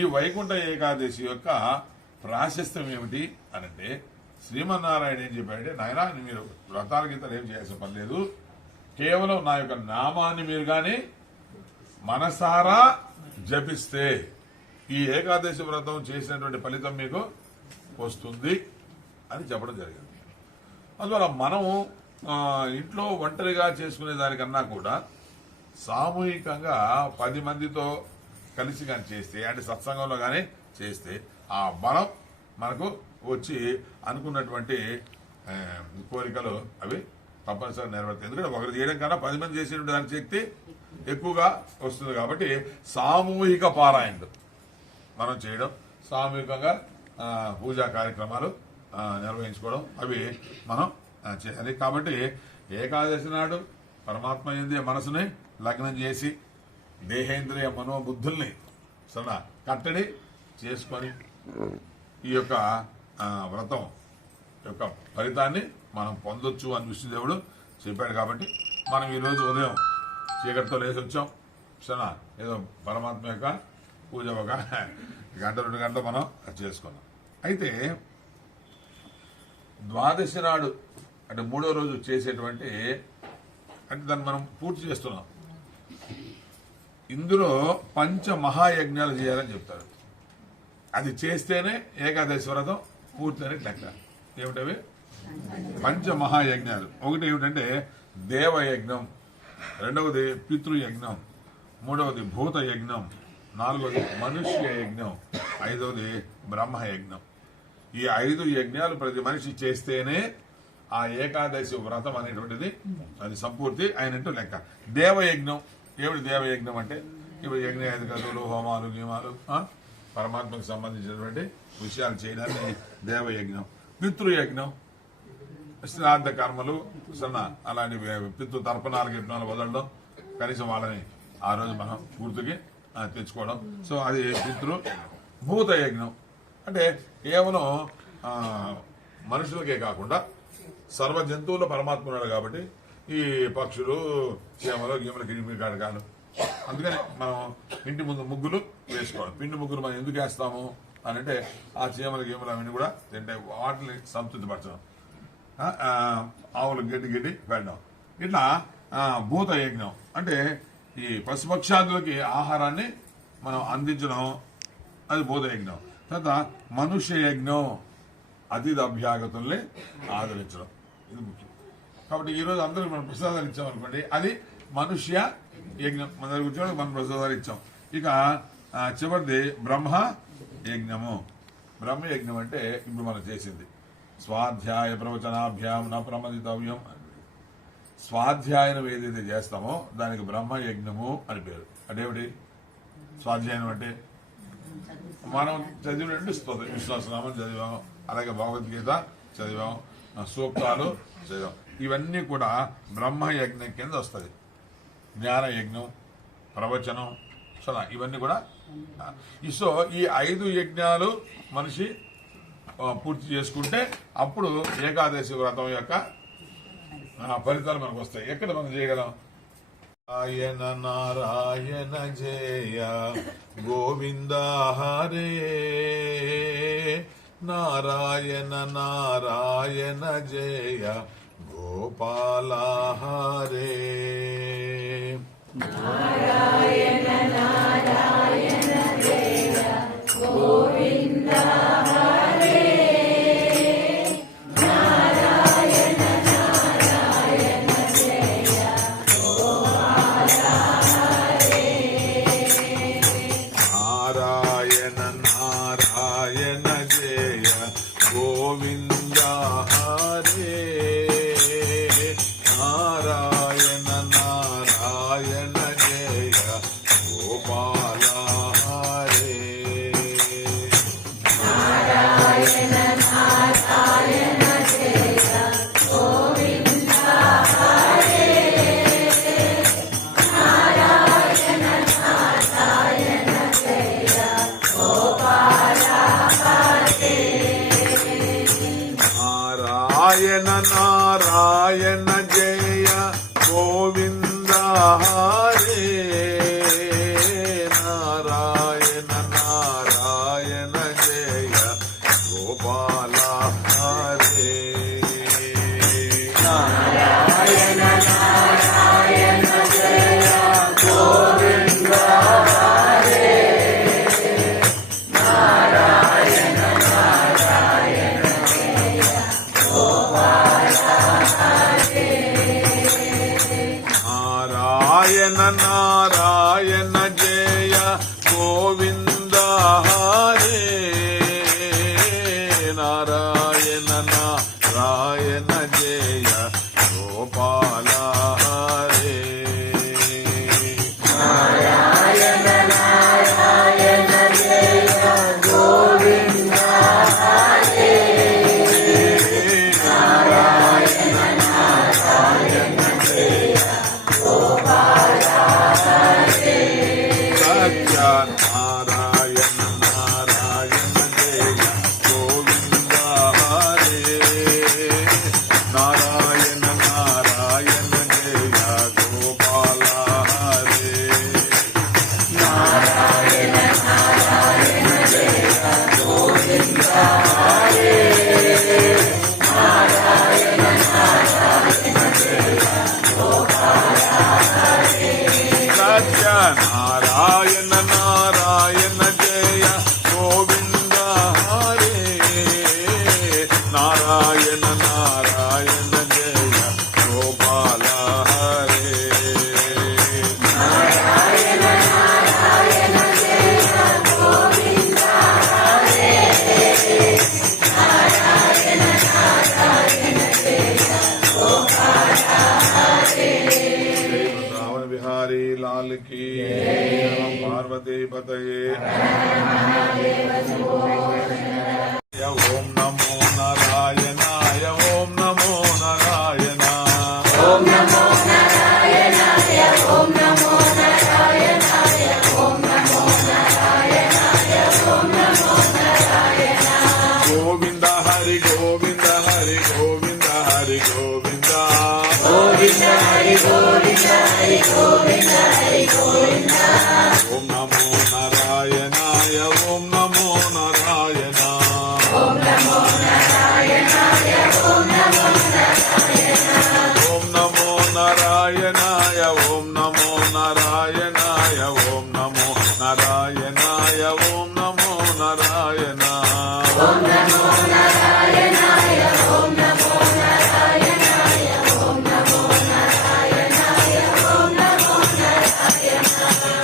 ఈ వైకుంఠ ఏకాదశి యొక్క ప్రాశస్త్యం ఏమిటి అనంటే శ్రీమన్నారాయణ ఏం చెప్పాడంటే, నాయనా మీరు వ్రతాల గీతలు ఏం చేయాల్సిన పని లేదు, కేవలం నా యొక్క నామాన్ని మీరు కానీ మనసారా జపిస్తే ఈ ఏకాదశి వ్రతం చేసినటువంటి ఫలితం మీకు వస్తుంది అని చెప్పడం జరిగింది. అందువల్ల మనం ఇంట్లో ఒంటరిగా చేసుకునే దానికన్నా కూడా సామూహికంగా 10 మందితో కలిసి కానీ చేస్తే, అంటే సత్సంగంలో కానీ చేస్తే ఆ బలం మనకు వచ్చి అనుకున్నటువంటి కోరికలు అవి తప్పనిసరిగా నెరవేరుతాయి. ఎందుకంటే ఒకరు చేయడం కన్నా 10 మంది చేసేటువంటి దాని శక్తి ఎక్కువగా వస్తుంది. కాబట్టి సామూహిక పారాయణలు మనం చేయడం, సామూహికంగా పూజా కార్యక్రమాలు నిర్వహించుకోవడం అవి మనం చేయాలి. కాబట్టి ఏకాదశి నాడు పరమాత్మ యందే మనసుని లగ్నం చేసి దేహేంద్రియ మనోబుద్ధుల్ని కట్టడి చేసుకొని ఈ యొక్క వ్రతం యొక్క ఫలితాన్ని మనం పొందొచ్చు అని విష్ణుదేవుడు చెప్పాడు. కాబట్టి మనం ఈరోజు ఉదయం చీకటితో లేచి వచ్చాం, సరేనా, ఏదో పరమాత్మ యొక్క పూజ ఒక 1-2 గంటలు మనం చేసుకున్నాం. అయితే ద్వాదశి నాడు అంటే 3వ రోజు చేసేటువంటి, అంటే దాన్ని మనం పూర్తి చేస్తున్నాం. ఇందులో 5 మహాయజ్ఞాలు చేయాలని చెప్తారు. అది చేస్తేనే ఏకాదశి వ్రతం పూర్తి లెక్క. ఏమిటవి 5 మహాయజ్ఞాలు? ఒకటి ఏమిటంటే దేవయజ్ఞం, రెండవది పితృయజ్ఞం, మూడవది భూత యజ్ఞం, 4వది మనుష్య యజ్ఞం, 5వది బ్రహ్మయజ్ఞం. ఈ 5 యజ్ఞాలు ప్రతి మనిషి చేస్తేనే ఆ ఏకాదశి వ్రతం అనేటువంటిది అది సంపూర్తి అయినట్టు లెక్క. దేవయజ్ఞం ఏమిటి? దేవయజ్ఞం అంటే ఇప్పుడు యజ్ఞాధికారులు, హోమాలు, నియమాలు, పరమాత్మకు సంబంధించినటువంటి విషయాలు చేయడాన్ని దేవయజ్ఞం. పితృయజ్ఞం శ్రాద్ధ కర్మలు అలాంటి పితృ తర్పణాలు గిట్నాలు వదలడం, కనీసం వాళ్ళని ఆ రోజు మనం పూర్తికి తెచ్చుకోవడం. సో అది భూత యజ్ఞం అంటే కేవలం మనుషులకే కాకుండా సర్వ జంతువుల పరమాత్మ ఉన్నాడు కాబట్టి ఈ పక్షులు చీమలు గీమలు కిరిమి కాడకాలు, అందుకని మనం ఇంటి ముందు ముగ్గులు వేసుకోవాలి. పిండి ముగ్గులు మనం ఎందుకు వేస్తాము అని అంటే ఆ చీమలు గీమలు అవన్నీ కూడా తింటే వాటిని సంతృప్తిపరచడం, ఆవులు గడ్డి పెట్టడం, ఇట్లా భూత యజ్ఞం అంటే ఈ పశుపక్షాదులకి ఆహారాన్ని మనం అందించడం, అది భూత యజ్ఞం. తర్వాత మనుష్య యజ్ఞం అతిథి అభ్యాగతుల్ని ఆదరించడం, ఇది ముఖ్యం. కాబట్టి ఈరోజు అందరికి మనం ప్రసాదాలు ఇచ్చామనుకోండి, అది మనుష్య యజ్ఞం. మన దగ్గర కూర్చోవడం మనం ప్రసాదాలు ఇచ్చాం. ఇక చివరిది బ్రహ్మ యజ్ఞము. బ్రహ్మ యజ్ఞం అంటే ఇప్పుడు మనం చేసింది స్వాధ్యాయ ప్రవచనాభ్యాం న ప్రమదితవ్యం. స్వాధ్యాయనం ఏదైతే చేస్తామో దానికి బ్రహ్మ యజ్ఞము అని పేరు. అంటే ఏమిటి స్వాధ్యాయనం అంటే? మనం చదివినట్టు విశ్వాసనామం చదివాం, అలాగే భగవద్గీత చదివాం, సూక్తాలు చదివాం. ఇవన్నీ కూడా బ్రహ్మ యజ్ఞం కింద వస్తుంది. జ్ఞాన యజ్ఞం, ప్రవచనం, ఇవన్నీ కూడా. సో ఈ 5 యజ్ఞాలు మనిషి పూర్తి చేసుకుంటే అప్పుడు ఏకాదశి వ్రతం యొక్క ఫలితాలు మనకు వస్తాయి. ఎక్కడ మనం చేయగలం? నారాయణ నారాయణ జయ గోవింద హరే, నారాయణ నారాయణ జయ గోపాల హరే, నారాయణ నారాయణ జయ గోవింద హరే, నారాయణ నారాయణ జయ గోపాల హరే, నారాయణ నారాయణ జయ గోవింద హరే, నారాయణ నారాయణ జయ గోపాల హరే, నారాయణ నారాయణ జయ గోవింద హరే, నారాయణ నారాయణ జయ గోపాల హరే, నారాయణ నారాయణ జయ గోవింద హరే, నారాయణ నారాయణ జయ గోపాల హరే, నారాయణ నారాయణ జయ గోవింద హరే, నారాయణ నారాయణ జయ గోపాల హరే, నారాయణ నారాయణ జయ గోవింద హరే, నారాయణ నారాయణ జయ గోపాల హరే, నారాయణ నారాయణ జయ గోవింద హరే, నారాయణ నారాయణ జయ గోపాల హరే, సత్య నారాయణ నారాయణ జయ గోవింద హరే, నారాయణ నారాయణ జయ గోపాల హరే, నారాయణ నారాయణ జయ గోవింద హరే, నారాయణ నారాయణ జయ గోపాల హరే, సత్య నారాయణ నారాయణ జయ గోవింద హరే, నారాయణ నారాయణ జయ గోపాల హరే, నారాయణ నారాయణ జయ గోవింద హరే, నారాయణ నారాయణ జయ గోపాల హరే, రావణ బిహారీ లాల్ की पार्वती पतये ओम नमो नारायणाय ओम नमो ఓం నమో నారాయణాయ ఓం నమో నారాయణ ఓం నమో నారాయణాయ ఓం నమో నారాయణ ఓం నమో నారాయణాయ ఓం నమో నారాయణాయ ఓం నమో నారాయణాయ ఓం నమో నారాయణ ఓం నమో నారాయణాయ ఓం నమో నారాయణాయ ఓం నమో నారాయణాయ ఓం నమో నారాయణ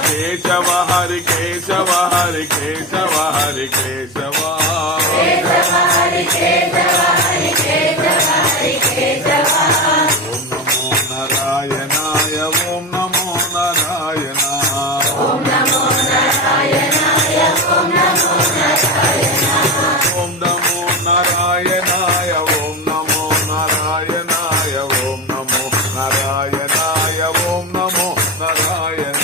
కేశవ హరి కేశవ హరి కేశవ హరి కేశవ కేశవ హరి కేశవ హరి కేశవ హరి కేశవ ఓం నమో నారాయణాయ ఓం నమో నారాయణ ఓం నమో నారాయణాయ ఓం నమో నారాయణ ఓం నమో నారాయణాయ ఓం నమో నారాయణాయ ఓం నమో నారాయణాయ ఓం నమో నారాయణ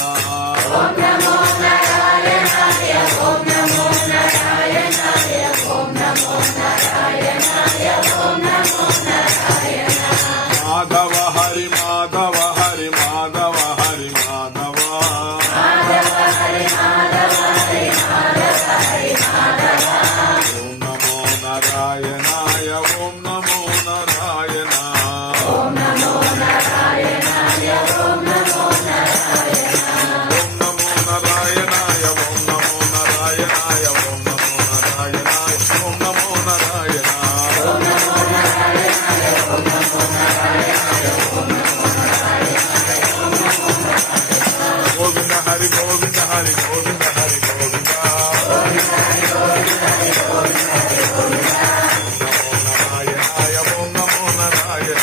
ఓం నమో నారాయణాయ ఓం నమో నారాయణాయ ఓం నమో నారాయణాయ ఓం నమో నారాయణ మాధవ హరి మాధవ హరి మాధవ హరి మాధవ మాధవ హరి మాధవ హరి మాధవ హరి మాధవ ఓం నమో నారాయణాయ ఓం నమో నారాయణ ఓం నమో నారాయణాయ ఓం నమో నారాయణ ఓం నమో నారాయణాయ ఓం నమో నారాయణాయ ఓం నమో నారాయణాయ ఓం నమో నారాయణ ఓం నమో నారాయణాయ ఓం నమో నారాయణాయ ఓం నమో నారాయణాయ ఓం నమో గోవింద హరి గోవింద హరి గోవింద హరి గోవింద నారాయణాయ ఓం నమో నారాయణ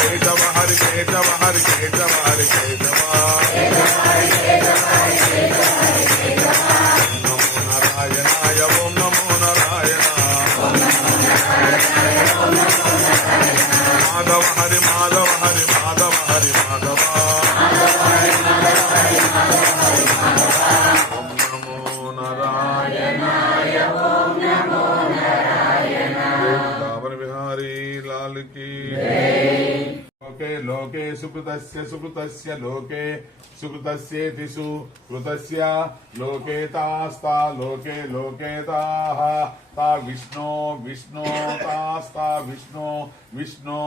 కేశవ హరి కేశవ హరి కేశవ హరి కేశవ నమో నారాయణాయ ఓం నమో నారాయణ మాధవ హరి మాధవ హరి మాధవ హరి మాధవ ఓం నమో నారాయణాయ వృందావన విహారీ లాల్ की లోకే లోకే సుకృతస్య సుకృతస్య లోకే సుకృతస్యేతి సుకృతస్య లోకే తాస్తా లోకే లోకే తాః తా విష్ణో విష్ణో తాస్తా విష్ణో విష్ణో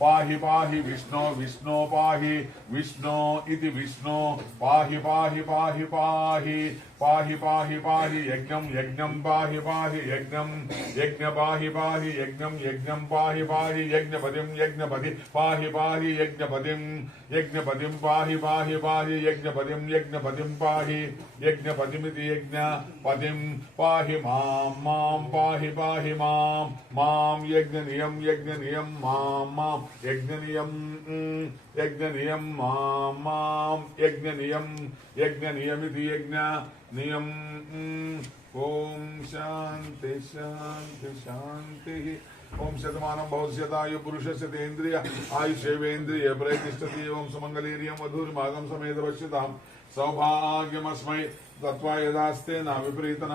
పాహి పాహి విష్ణో విష్ణో పాహి విష్ణో ఇది విష్ణో పాహి పాహి పాహి పాహి పాహి పాహి పాహి యజ్ఞం యజ్ఞం పాహి పాహి యజ్ఞం యజ్ఞ పాహి పాహి యజ్ఞం యజ్ఞం పాహి పాహి యజ్ఞపతిం యజ్ఞపతి పాహి పాహి యజ్ఞపతిం యజ్ఞపతిం పాహి పాహి పాహి యజ్ఞపతిం యజ్ఞపతిం పాహి యజ్ఞపతిమితి యజ్ఞపతిం పాహి మాం మాం పాహి పాహి మాం మాం యజ్ఞనియం యజ్ఞనియం మాం మాం యజ్ఞనియం యజ్ఞనియం మాం మాం యజ్ఞనియం యజ్ఞనియమితి యజ్ఞనియం ఓం శాంతి శాంతి శాంతి ఓం శతమానం భవస్యతాయు పురుషస్య తేంద్రియ ఆయుషేవేంద్రియ ప్రతిష్టతి ఓం సుమంగళీర్యం వధూర్మాగం సమేత పశ్యతాం సౌభాగ్యమస్మై తత్వా యదాస్తే నా విపరీతన